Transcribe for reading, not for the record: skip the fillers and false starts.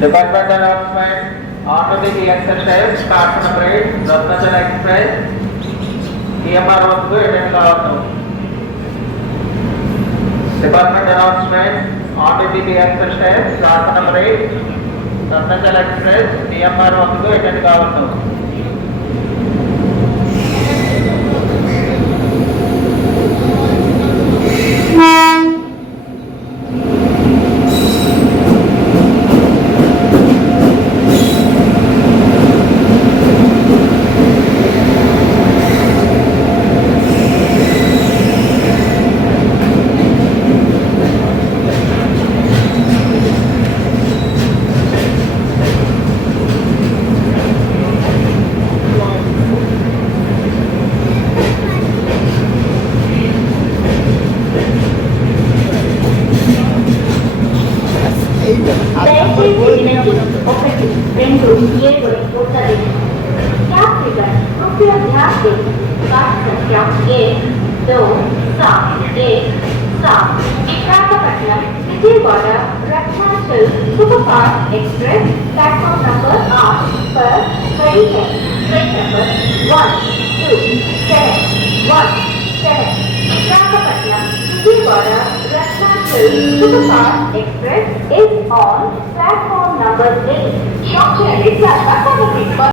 Department announcement. On to the exercise. Start number 8. Ratnachal Express. TMR వరకు attend కావచ్చు. Department announcement. On to the exercise. Start number 8. Ratnachal Express. TMR వరకు attend కావచ్చు. Smvt-Vskp Superfast Express platform number R per train number 1217. Smvt-Vskp Superfast Express is on platform number 8. Shop